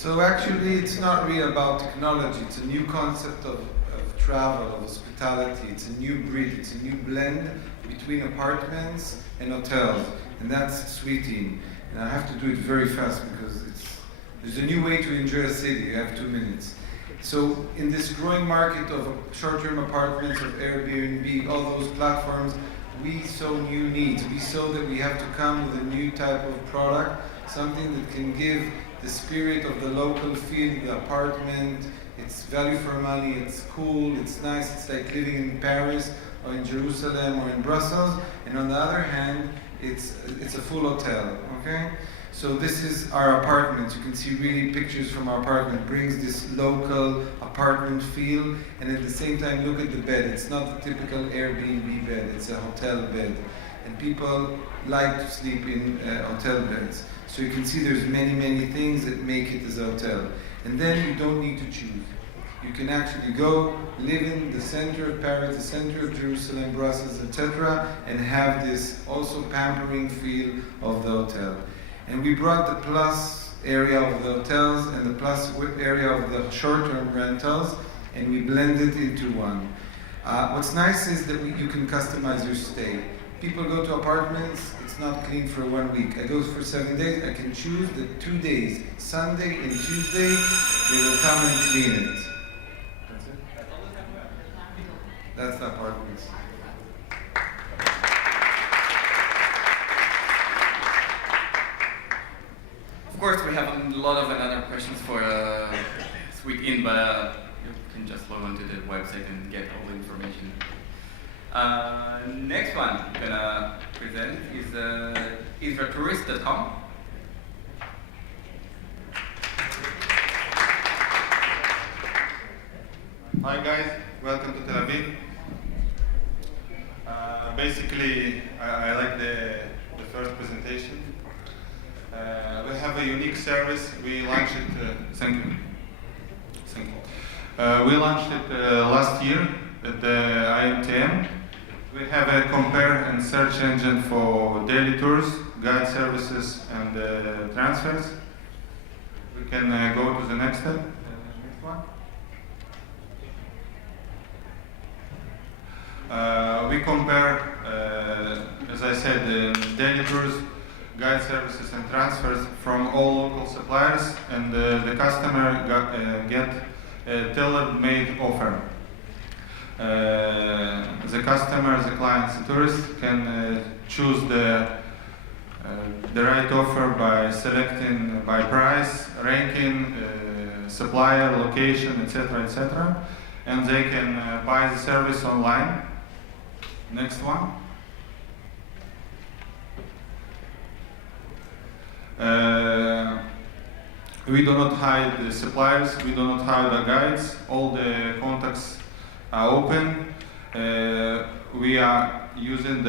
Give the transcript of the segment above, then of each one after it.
So actually, it's not really about technology. It's a new concept of travel, of hospitality. It's a new breed. It's a new blend between apartments and hotels. And that's Sweeting. And I have to do it very fast because there's a new way to enjoy a city. You have 2 minutes. So in this growing market of short-term apartments, of Airbnb, all those platforms, we saw new needs. We saw that we have to come with a new type of product, something that can give the spirit of the local feel, the apartment. It's value for money, it's cool, it's nice, it's like living in Paris or in Jerusalem or in Brussels. And on the other hand, it's a full hotel, okay? So this is our apartment. You can see really pictures from our apartment. It brings this local apartment feel, and at the same time, look at the bed. It's not the typical Airbnb bed, it's a hotel bed. And people like to sleep in hotel beds. So you can see there's many things that make it as a hotel. And then you don't need to choose. You can actually go, live in the center of Paris, the center of Jerusalem, Brussels, etc., and have this also pampering feel of the hotel. And we brought the plus area of the hotels and the plus area of the short-term rentals, and we blended into one. What's nice is that you can customize your stay. People go to apartments, it's not clean for 1 week. I go for 7 days, I can choose the 2 days, Sunday and Tuesday, they will come and clean it. That's it? That's the apartments. Of course, we have a lot of another questions for Sweeting, but you can just log on to the website and get all the information. Next one I'm gonna present is israeltourist.com. Hi guys, welcome to Tel Aviv. Basically, I like the first presentation. We have a unique service. We launched it. Thank you. We launched it last year at the IMTM. We have a compare and search engine for daily tours, guide services, and transfers. We can go to the next step. Next one. We compare, as I said, daily tours, guide services, and transfers from all local suppliers, and the customer get a tailor-made offer. The customer, the client, the tourist can choose the right offer by selecting by price, ranking, supplier, location, etc., and they can buy the service online. Next one. We do not hide the suppliers, we do not hide the guides, all the contacts are open. We are using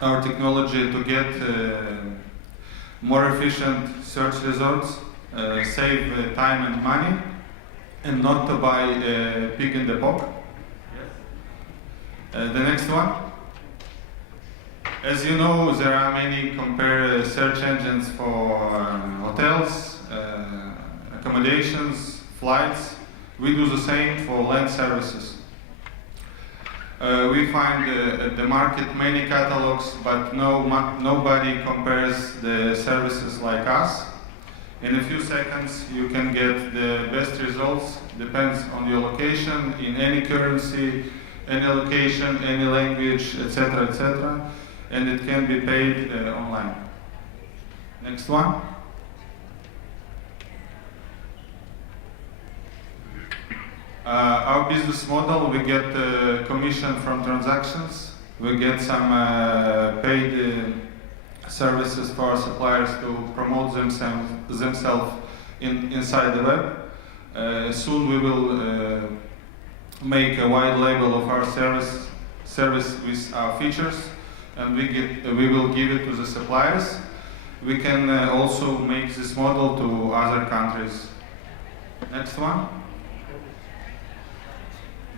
our technology to get more efficient search results, save time and money, and not to buy pig in the pod. The next one. As you know, there are many compare search engines for hotels, accommodations, flights. We do the same for land services. We find at the market many catalogs, but nobody compares the services like us. In a few seconds, you can get the best results. Depends on your location, in any currency, any location, any language, etc., and it can be paid online. Next one. Our business model, we get commission from transactions. We get some paid services for our suppliers to promote themselves inside the web. Soon we will make a wide label of our service with our features, and we will give it to the suppliers. We can also make this model to other countries. Next one.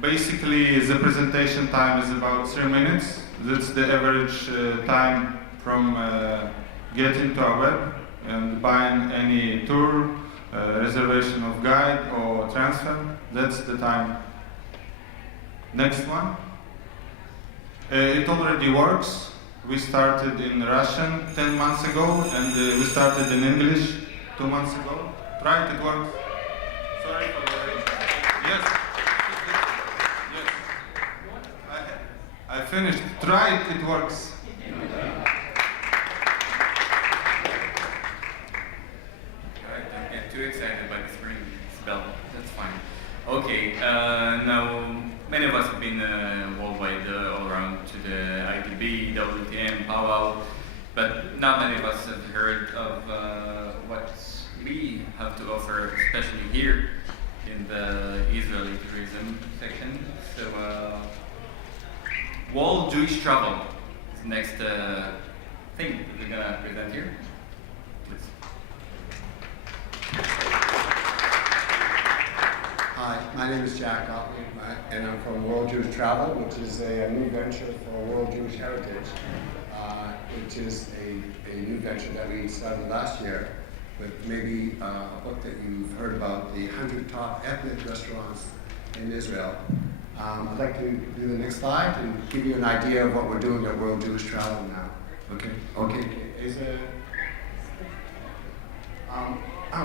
Basically, the presentation time is about 3 minutes. That's the average time from getting to our web and buying any tour reservation of guide or transfer. That's the time. Next one. It already works. We started in Russian 10 months ago, and we started in English 2 months ago. Try it, it works. Sorry for the... Yes. Yes. I finished. Try it, it works. Alright, don't get too excited by the screen spell. That's fine. Okay, now many of us have been worldwide all around to the ITB, WTM, powwow, but not many of us have heard of what we have to offer, especially here in the Israeli tourism section. So, World Jewish Travel is the next thing that we're gonna present here. Please. Hi, my name is Jack Gottlieb, and I'm from World Jewish Travel, which is a new venture for World Jewish Heritage, which is a new venture that we started last year with maybe a book that you've heard about, the 100 top ethnic restaurants in Israel. I'd like to do the next slide and give you an idea of what we're doing at World Jewish Travel now. Okay.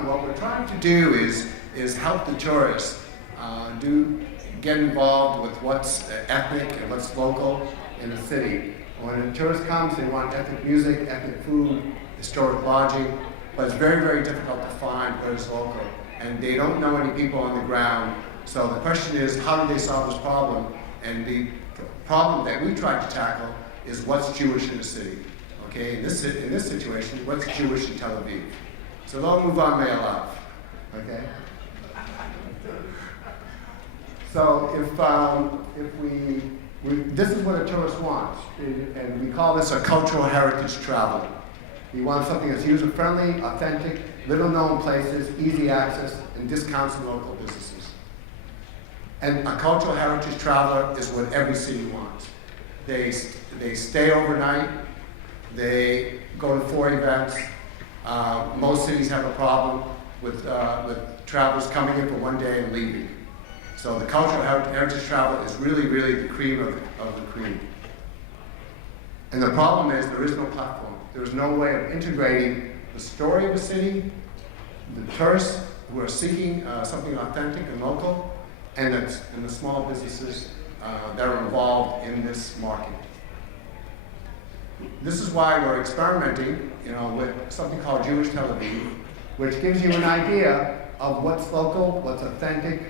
What we're trying to do is help the tourists get involved with what's ethnic and what's local in the city. When a tourist comes, they want ethnic music, ethnic food, historic lodging, but it's very, very difficult to find what is local. And they don't know any people on the ground. So the question is, how do they solve this problem? And the problem that we try to tackle is what's Jewish in the city. Okay, in this situation, what's Jewish in Tel Aviv? So they'll move on Me'alav. Okay? So this is what a tourist wants, and we call this a cultural heritage travel. You want something that's user-friendly, authentic, little-known places, easy access, and discounts in local businesses. And a cultural heritage traveler is what every city wants. They stay overnight, they go to 4 events. Most cities have a problem with travelers coming in for one day and leaving. So the cultural heritage travel is really, really the cream of the cream. And the problem is there is no platform. There is no way of integrating the story of a city, the tourists who are seeking something authentic and local, and the small businesses that are involved in this market. This is why we're experimenting, with something called Jewish Tel Aviv, which gives you an idea of what's local, what's authentic.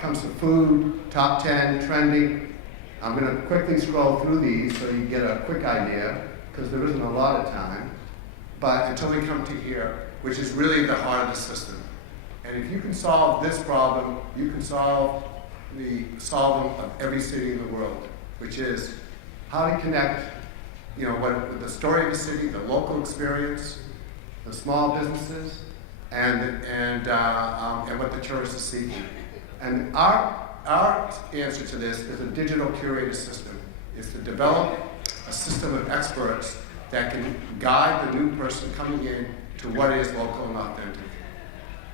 Comes to food, top 10, trending. I'm going to quickly scroll through these so you get a quick idea, because there isn't a lot of time. But until we come to here, which is really the heart of the system. And if you can solve this problem, you can solve the solving of every city in the world, which is how to connect, what the story of the city, the local experience, the small businesses, and what the tourists are seeking. And our answer to this is a digital curated system. Is to develop a system of experts that can guide the new person coming in to what is local and authentic.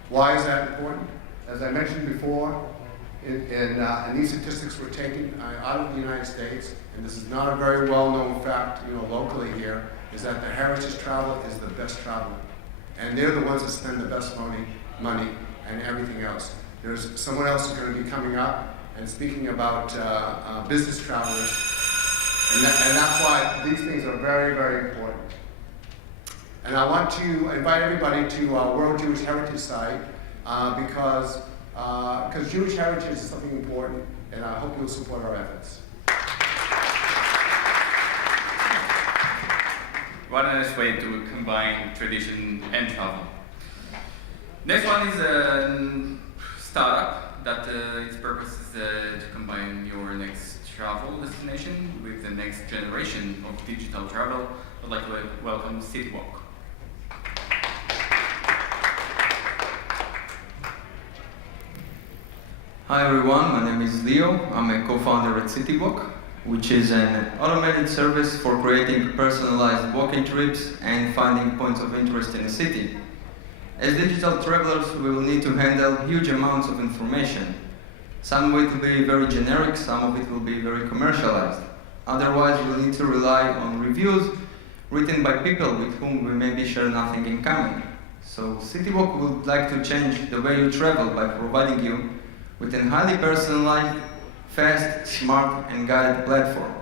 Why is that important? As I mentioned before, and these statistics were taken out of the United States, and this is not a very well-known fact, locally here, is that the heritage travel is the best travel. And they're the ones that spend the best money and everything else. There's someone else who's going to be coming up and speaking about business travelers, and that's why these things are very, very important. And I want to invite everybody to our World Jewish Heritage site because Jewish heritage is something important, and I hope you'll support our efforts. What a nice way to combine tradition and travel. Next one is a startup that its purpose is to combine your next travel destination with the next generation of digital travel. I'd like to welcome CityWalk. Hi everyone, my name is Leo. I'm a co-founder at CityWalk, which is an automated service for creating personalized walking trips and finding points of interest in a city. As digital travelers, we will need to handle huge amounts of information. Some of it will be very generic, some of it will be very commercialized. Otherwise, we'll need to rely on reviews written by people with whom we maybe share nothing in common. So CityWalk would like to change the way you travel by providing you with a highly personalized, fast, smart, and guided platform.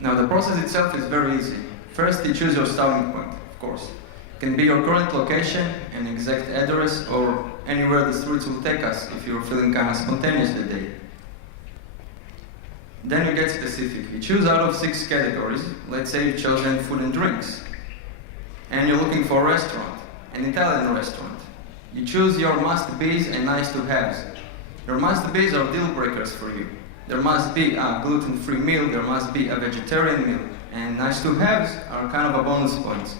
Now, the process itself is very easy. First, you choose your starting point, of course. It can be your current location, an exact address, or anywhere the streets will take us if you're feeling kind of spontaneous today. Then you get specific. You choose out of 6 categories. Let's say you've chosen food and drinks. And you're looking for a restaurant, an Italian restaurant. You choose your must-be's and nice-to-haves. Your must-be's are deal breakers for you. There must be a gluten-free meal, there must be a vegetarian meal, and nice-to-haves are kind of a bonus points.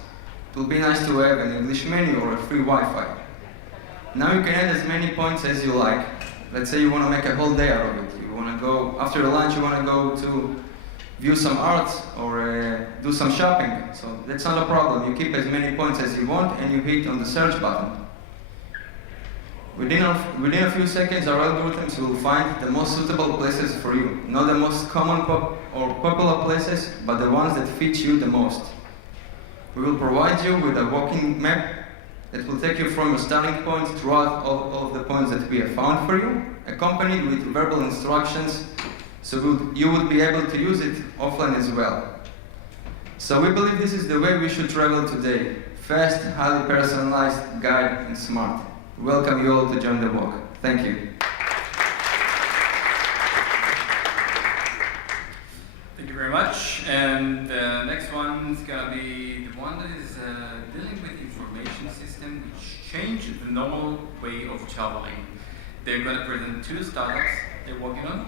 It will be nice to have an English menu or a free Wi-Fi. Now you can add as many points as you like. Let's say you want to make a whole day out of it. You want to go, after lunch, you want to go to view some art or do some shopping. So that's not a problem. You keep as many points as you want and you hit on the search button. Within a few seconds, our algorithms will find the most suitable places for you. Not the most common or popular places, but the ones that fit you the most. We will provide you with a walking map that will take you from your starting point throughout all of the points that we have found for you, accompanied with verbal instructions, so you would be able to use it offline as well. So we believe this is the way we should travel today. Fast, highly personalized, guide, and smart. We welcome you all to join the walk. Thank you. Thank you very much. And the next one is going to be the one that is dealing with information system, which changed the normal way of traveling. They're going to present 2 startups they're working on.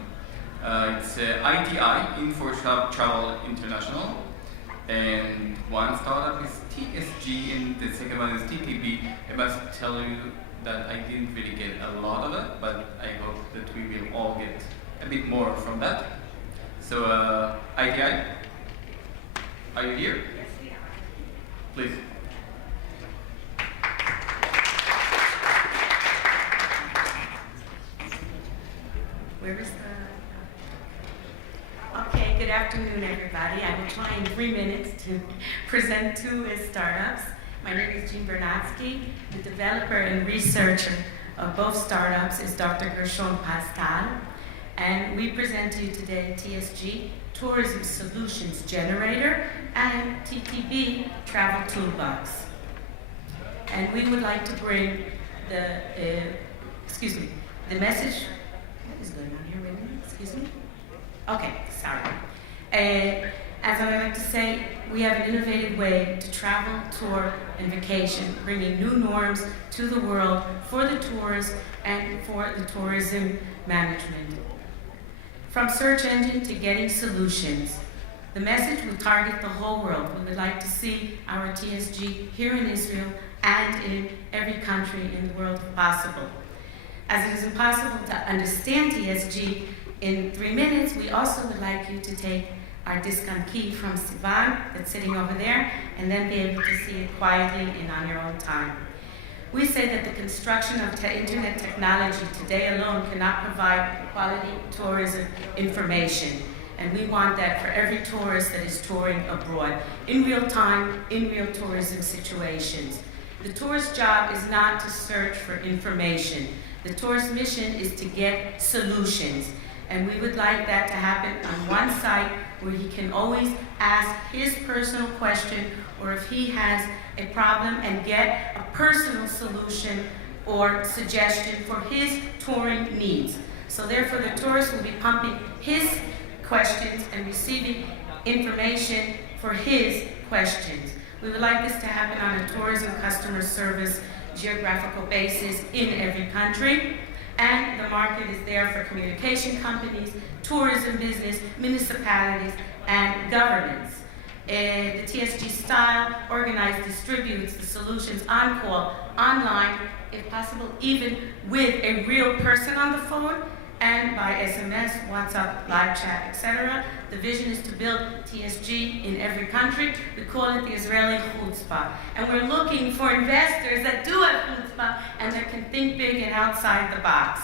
It's ITI, Info Travel International, and one startup is TSG, and the second one is TTB. I must tell you that I didn't really get a lot of it, but I hope that we will all get a bit more from that. So, ITI, are you here? Yes, we are. Please. Where is the... Okay, good afternoon, everybody. I will try in 3 minutes to present 2 startups. My name is Jean Bernatsky. The developer and researcher of both startups is Dr. Gershon Pascal. And we present to you today TSG, Tourism Solutions Generator, and TTB, Travel Toolbox. And we would like to bring the message. What is going on here? Wait a minute, excuse me. Okay, sorry. As I like to say, we have an innovative way to travel, tour, and vacation, bringing new norms to the world for the tourists and for the tourism management. From search engine to getting solutions, the message will target the whole world. We would like to see our TSG here in Israel and in every country in the world if possible. As it is impossible to understand TSG in 3 minutes, we also would like you to take our discount key from Sivan that's sitting over there, and then be able to see it quietly and on your own time. We say that the construction of internet technology today alone cannot provide quality tourism information, and we want that for every tourist that is touring abroad, in real time, in real tourism situations. The tourist's job is not to search for information. The tourist's mission is to get solutions, and we would like that to happen on one site where he can always ask his personal question, or if he has a problem, and get a personal solution or suggestion for his touring needs. So therefore the tourist will be pumping his questions and receiving information for his questions. We would like this to happen on a tourism customer service geographical basis in every country. And the market is there for communication companies, tourism business, municipalities, and governments. The TSG style organized distributes the solutions on call, online, if possible, even with a real person on the phone, and by SMS, WhatsApp, live chat, etc. The vision is to build TSG in every country. We call it the Israeli chutzpah. And we're looking for investors that do have chutzpah and that can think big and outside the box.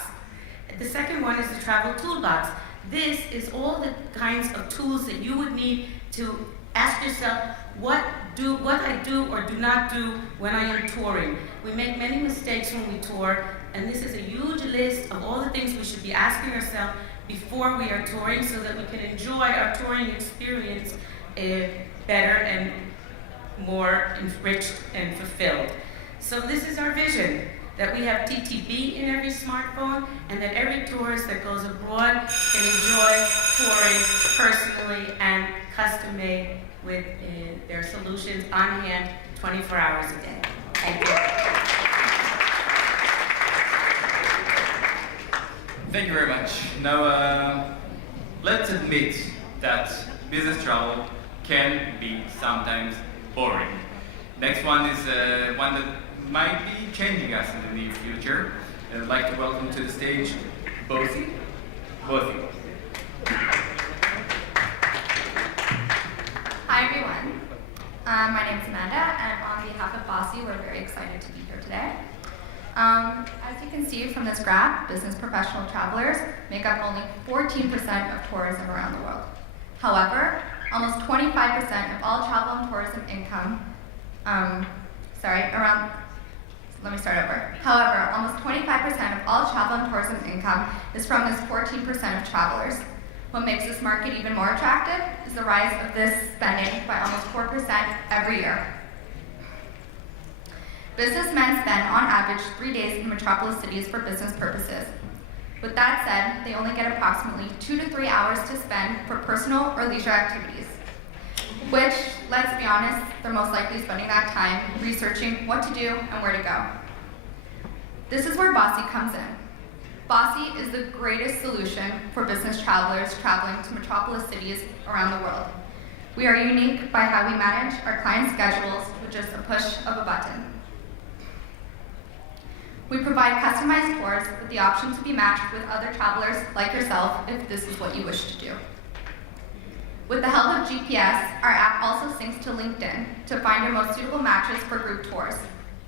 The second one is the travel toolbox. This is all the kinds of tools that you would need to ask yourself, what I do or do not do when I am touring. We make many mistakes when we tour, and this is a huge list of all the things we should be asking ourselves before we are touring so that we can enjoy our touring experience better and more enriched and fulfilled. So this is our vision, that we have TTB in every smartphone and that every tourist that goes abroad can enjoy touring personally and custom-made with their solutions on hand 24 hours a day. Thank you. Thank you very much. Now, let's admit that business travel can be sometimes boring. Next one is one that might be changing us in the near future. I'd like to welcome to the stage Bosi. Bosi. Hi everyone, my name is Amanda, and on behalf of Bossy, we're very excited to be here today. As you can see from this graph, business professional travelers make up only 14% of tourism around the world. However, almost 25% of all travel and tourism income, However, almost 25% of all travel and tourism income is from this 14% of travelers. What makes this market even more attractive is the rise of this spending by almost 4% every year. Businessmen spend, on average, 3 days in metropolis cities for business purposes. With that said, they only get approximately 2 to 3 hours to spend for personal or leisure activities, which, let's be honest, they're most likely spending that time researching what to do and where to go. This is where Bossy comes in. Bossy is the greatest solution for business travelers traveling to metropolis cities around the world. We are unique by how we manage our clients' schedules with just a push of a button. We provide customized tours with the option to be matched with other travelers like yourself if this is what you wish to do. With the help of GPS, our app also syncs to LinkedIn to find your most suitable matches for group tours.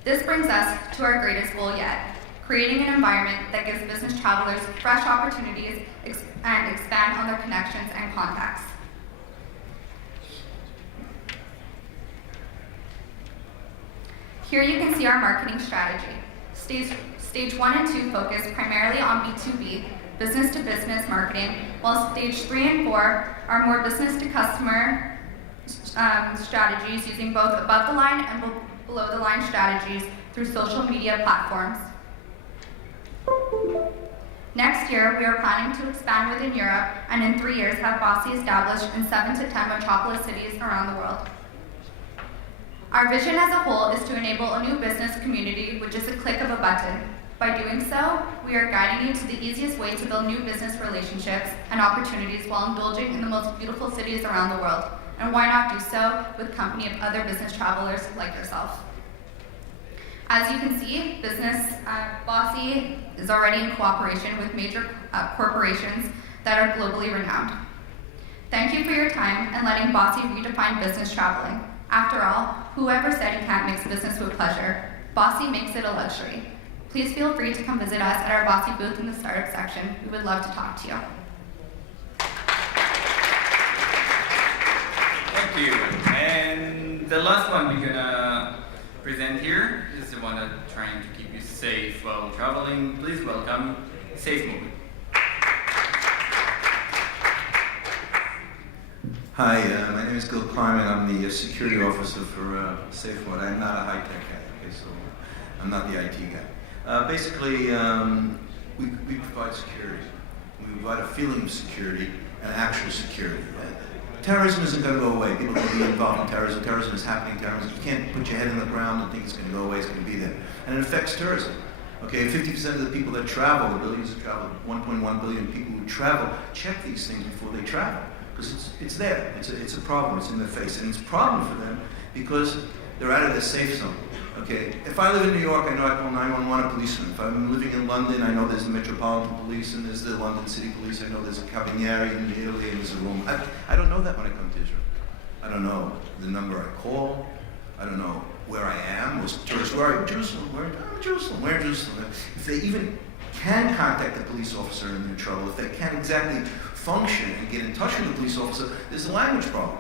This brings us to our greatest goal yet, creating an environment that gives business travelers fresh opportunities and expand on their connections and contacts. Here you can see our marketing strategy. Stage 1 and 2 focus primarily on B2B, business-to-business marketing, while stage 3 and 4 are more business-to-customer strategies using both above-the-line and below-the-line strategies through social media platforms. Next year, we are planning to expand within Europe and in 3 years have Bossy established in 7 to 10 metropolis cities around the world. Our vision as a whole is to enable a new business community with just a click of a button. By doing so, we are guiding you to the easiest way to build new business relationships and opportunities while indulging in the most beautiful cities around the world. And why not do so with company of other business travelers like yourself? As you can see, Bossy is already in cooperation with major corporations that are globally renowned. Thank you for your time and letting Bossy redefine business traveling. After all, whoever said you can't mix business with pleasure? Bossy makes it a luxury. Please feel free to come visit us at our Bossy booth in the startup section. We would love to talk to you. Thank you. And the last one we're gonna present here is the one that's trying to keep you safe while traveling. Please welcome SafeMove. Hi, my name is Gil Kleiman. I'm the security officer for SafeMode. I'm not a high-tech guy, okay, so I'm not the IT guy. Basically, we provide security. We provide a feeling of security and actual security. Terrorism isn't going to go away. People can be involved in terrorism. Terrorism is happening. Terrorism. You can't put your head in the ground and think it's going to go away. It's going to be there. And it affects tourism. Okay, 50% of the people that travel, the billions that travel, 1.1 billion people who travel, check these things before they travel. Because it's there. It's a problem. It's in their face. And it's a problem for them because They're out of their safe zone. Okay, if I live in New York, I know I call 911 a policeman. If I'm living in London, I know there's the Metropolitan Police and there's the London City Police. I know there's a Carabinieri in Italy and there's a Rome. I don't know that when I come to Israel. I don't know the number I call. I don't know where I am. Most tourists, where are you? Jerusalem. Where? Oh, Jerusalem. Where in Jerusalem? If they even can contact the police officer in their trouble, if they can't exactly function and get in touch with the police officer, there's a language problem.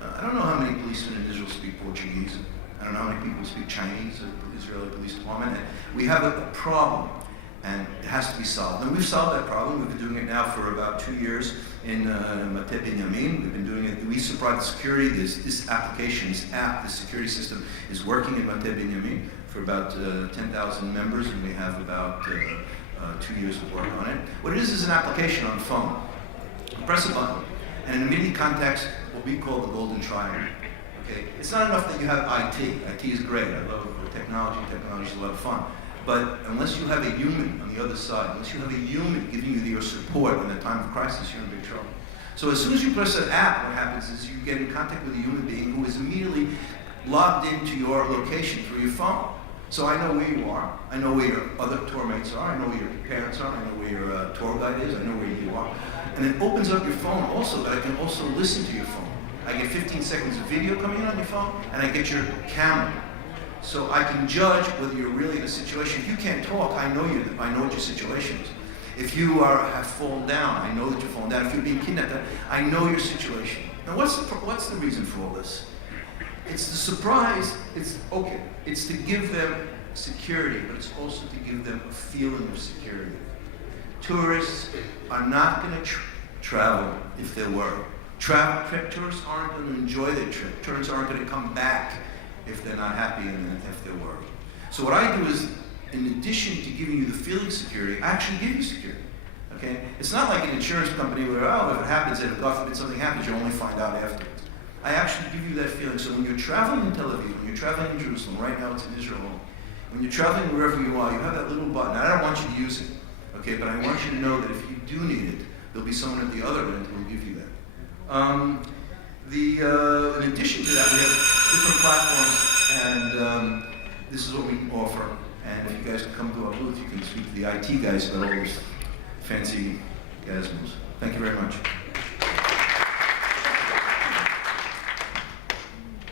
I don't know how many policemen in Israel speak Portuguese. I don't know how many people speak Chinese at the Israeli Police Department. And we have a problem, and it has to be solved. And we've solved that problem. We've been doing it now for about 2 years in Mate Binyamin. We've been doing it. We supply the security. This application, this app, this security system is working in Mate Binyamin for about 10,000 members, and we have about 2 years of work on it. What it is an application on the phone. You press a button, and it immediately contacts what we call the golden triangle. Okay? It's not enough that you have IT. IT is great. I love technology. Technology is a lot of fun. But unless you have a human on the other side, unless you have a human giving you your support in a time of crisis, you're in big trouble. So as soon as you press that app, what happens is you get in contact with a human being who is immediately logged into your location through your phone. So I know where you are. I know where your other tour mates are. I know where your parents are. I know where your tour guide is. I know where you are. And it opens up your phone also, but I can also listen to your phone. I get 15 seconds of video coming in on your phone, and I get your camera. So I can judge whether you're really in a situation. If you can't talk, I know you. I know what your situation is. If you have fallen down, I know that you've fallen down. If you're being kidnapped, I know your situation. Now, what's the reason for all this? It's the surprise. It's to give them security, but it's also to give them a feeling of security. Tourists are not going to travel if they were. Tourists aren't going to enjoy their trip. Tourists aren't going to come back if they're not happy and if they're worried. So what I do is, in addition to giving you the feeling of security, I actually give you security. Okay? It's not like an insurance company where, if it happens, and if God forbid something happens, you only find out afterwards. I actually give you that feeling. So when you're traveling in Tel Aviv, when you're traveling in Jerusalem, right now it's in Israel, when you're traveling wherever you are, you have that little button. I don't want you to use it, okay? But I want you to know that if you do need it, there'll be someone at the other end who will give you that. In addition to that, we have different platforms, and this is what we offer. And if you guys can come to our booth, you can speak to the IT guys about all those fancy gizmos. Thank you very much.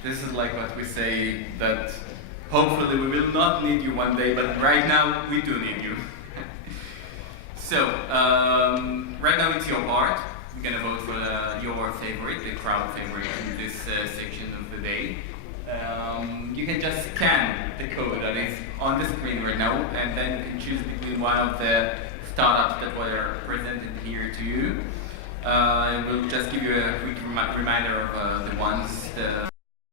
This is like what we say, that hopefully we will not need you one day, but right now we do need you. So, right now it's your part. You're gonna vote for your favorite, the crowd favorite in this section of the day. You can just scan the code that is on the screen right now, and then you can choose between one of the startups that were presented here to you. We'll just give you a quick reminder of the ones.